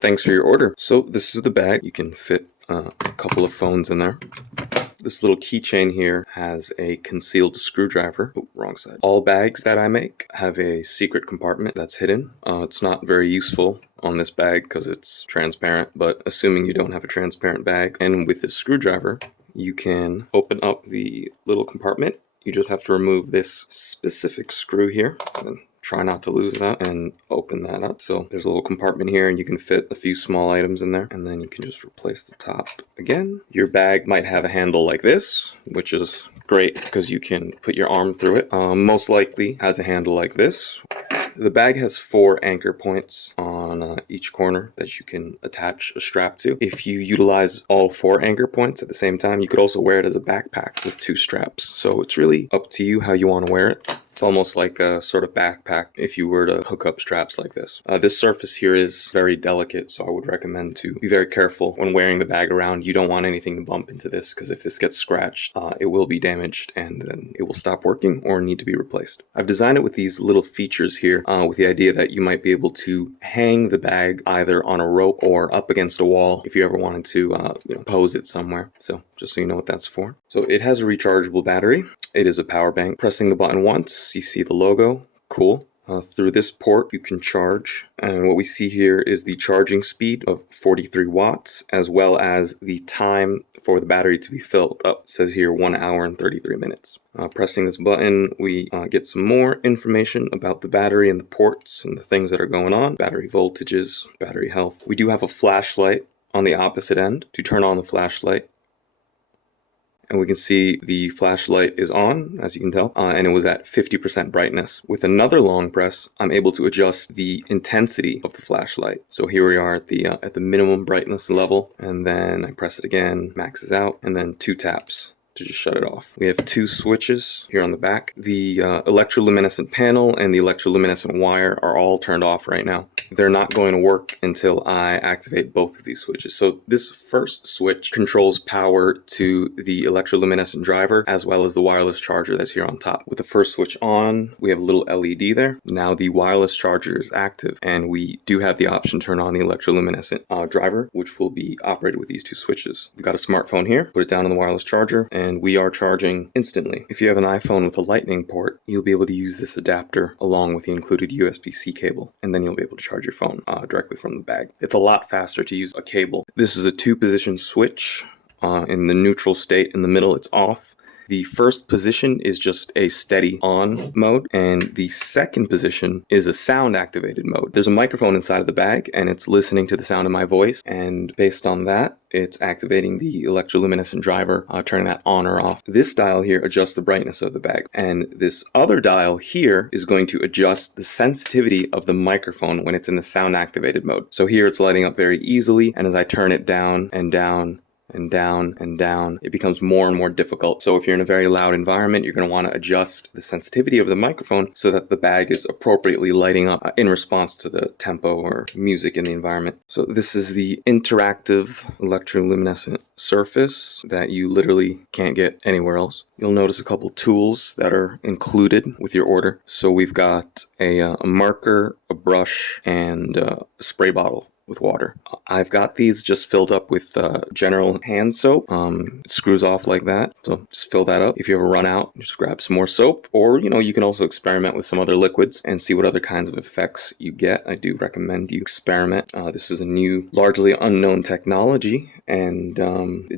Thanks for your order. So this is the bag. You can fit a couple of phones in there. This little keychain here has a concealed screwdriver. Oh, wrong side. All bags that I make have a secret compartment that's hidden. It's not very useful on this bag because it's transparent, but assuming you don't have a transparent bag, and with this screwdriver, you can open up the little compartment. You just have to remove this specific screw here, and try not to lose that, and open that up. So there's a little compartment here and you can fit a few small items in there, and then you can just replace the top again. Your bag might have a handle like this, which is great because you can put your arm through it. Most likely has a handle like this. The bag has 4 anchor points on each corner that you can attach a strap to. If you utilize all 4 anchor points at the same time, you could also wear it as a backpack with 2 straps. So it's really up to you how you want to wear it. It's almost like a sort of backpack if you were to hook up straps like this. This surface here is very delicate, so I would recommend to be very careful when wearing the bag around. You don't want anything to bump into this, because if this gets scratched, it will be damaged and then it will stop working or need to be replaced. I've designed it with these little features here with the idea that you might be able to hang the bag either on a rope or up against a wall if you ever wanted to pose it somewhere. So just so you know what that's for. So it has a rechargeable battery. It is a power bank. Pressing the button once, you see the logo. Cool. Through this port, you can charge. And what we see here is the charging speed of 43 watts, as well as the time for the battery to be filled up. It says here 1 hour and 33 minutes. Pressing this button, we get some more information about the battery and the ports and the things that are going on. Battery voltages, battery health. We do have a flashlight on the opposite end. To turn on the flashlight, and we can see the flashlight is on, as you can tell, and it was at 50% brightness. With another long press, I'm able to adjust the intensity of the flashlight. So here we are at the minimum brightness level, and then I press it again, maxes out, and then 2 taps to just shut it off. We have 2 switches here on the back. The electroluminescent panel and the electroluminescent wire are all turned off right now. They're not going to work until I activate both of these switches. So this first switch controls power to the electroluminescent driver as well as the wireless charger that's here on top. With the first switch on, we have a little LED there. Now the wireless charger is active, and we do have the option to turn on the electroluminescent driver, which will be operated with these 2 switches. We've got a smartphone here. Put it down on the wireless charger, and we are charging instantly. If you have an iPhone with a lightning port, you'll be able to use this adapter along with the included USB-C cable, and then you'll be able to charge your phone directly from the bag. It's a lot faster to use a cable. This is a 2-position switch. In the neutral state in the middle, it's off. The first position is just a steady on mode, and the second position is a sound activated mode. There's a microphone inside of the bag, and it's listening to the sound of my voice, and based on that, it's activating the electroluminescent driver, turning that on or off. This dial here adjusts the brightness of the bag, and this other dial here is going to adjust the sensitivity of the microphone when it's in the sound activated mode. So here it's lighting up very easily, and as I turn it down and down and down and down, it becomes more and more difficult. So if you're in a very loud environment, you're going to want to adjust the sensitivity of the microphone so that the bag is appropriately lighting up in response to the tempo or music in the environment. So this is the interactive electroluminescent surface that you literally can't get anywhere else. You'll notice a couple tools that are included with your order. So we've got a marker, a brush, and a spray bottle with water. I've got these just filled up with general hand soap. It screws off like that, so just fill that up. If you ever run out, just grab some more soap, or you can also experiment with some other liquids and see what other kinds of effects you get. I do recommend you experiment. This is a new, largely unknown technology, and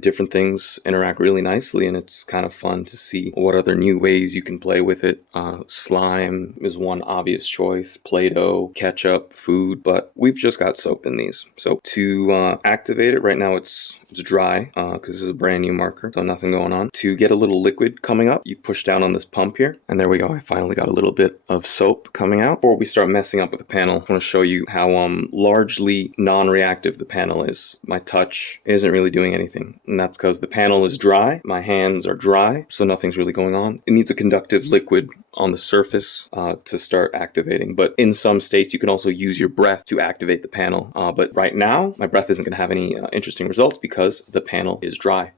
different things interact really nicely, and it's kind of fun to see what other new ways you can play with it. Slime is one obvious choice, Play-Doh, ketchup, food, but we've just got soap in these. So to activate it, right now it's dry because this is a brand new marker, so nothing going on. To get a little liquid coming up, you push down on this pump here, and there we go. I finally got a little bit of soap coming out. Before we start messing up with the panel, I want to show you how largely non-reactive the panel is. My touch isn't really doing anything, and that's because the panel is dry. My hands are dry, so nothing's really going on. It needs a conductive liquid on the surface to start activating, but in some states you can also use your breath to activate the panel, but right now my breath isn't going to have any interesting results because the panel is dry.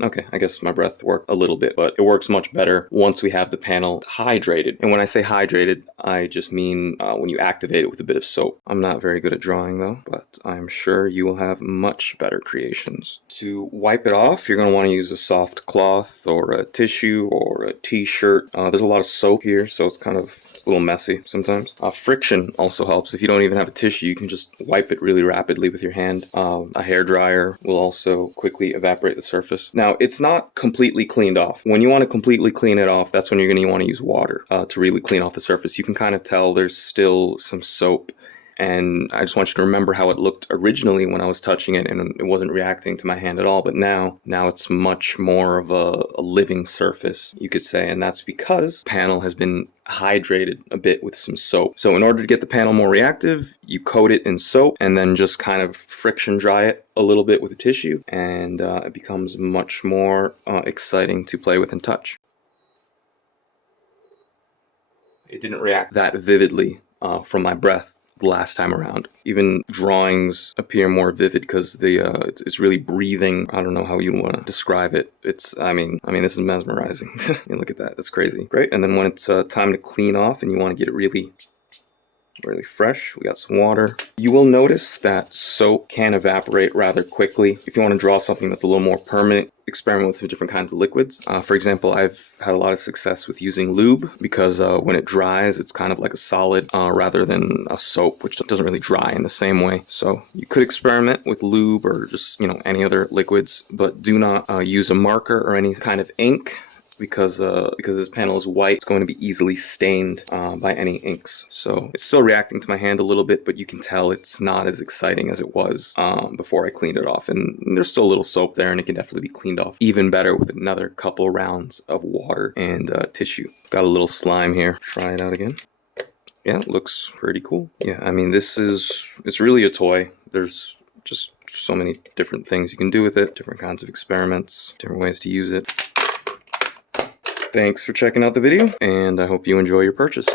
Okay, I guess my breath worked a little bit, but it works much better once we have the panel hydrated. And when I say hydrated, I just mean when you activate it with a bit of soap. I'm not very good at drawing though, but I'm sure you will have much better creations. To wipe it off, you're going to want to use a soft cloth or a tissue or a t-shirt. There's a lot of soap here, so it's kind of a little messy sometimes. Friction also helps. If you don't even have a tissue, you can just wipe it really rapidly with your hand. A hair dryer will also quickly evaporate the surface. Now, it's not completely cleaned off. When you want to completely clean it off, that's when you're going to want to use water to really clean off the surface. You can kind of tell there's still some soap. And I just want you to remember how it looked originally when I was touching it and it wasn't reacting to my hand at all. But now it's much more of a living surface, you could say. And that's because the panel has been hydrated a bit with some soap. So in order to get the panel more reactive, you coat it in soap and then just kind of friction dry it a little bit with a tissue. And it becomes much more exciting to play with and touch. It didn't react that vividly from my breath the last time around. Even drawings appear more vivid because it's really breathing. I don't know how you want to describe it. I mean this is mesmerizing. Look at that, that's crazy. Great. And then when it's time to clean off and you want to get it really fresh, we got some water. You will notice that soap can evaporate rather quickly. If you want to draw something that's a little more permanent, experiment with some different kinds of liquids. For example, I've had a lot of success with using lube because when it dries, it's kind of like a solid rather than a soap, which doesn't really dry in the same way. So you could experiment with lube or just, any other liquids, but do not use a marker or any kind of ink. Because this panel is white, it's going to be easily stained by any inks. So it's still reacting to my hand a little bit, but you can tell it's not as exciting as it was before I cleaned it off. And there's still a little soap there, and it can definitely be cleaned off even better with another couple rounds of water and tissue. Got a little slime here. Try it out again. Yeah, it looks pretty cool. Yeah, I mean, it's really a toy. There's just so many different things you can do with it, different kinds of experiments, different ways to use it. Thanks for checking out the video, and I hope you enjoy your purchase.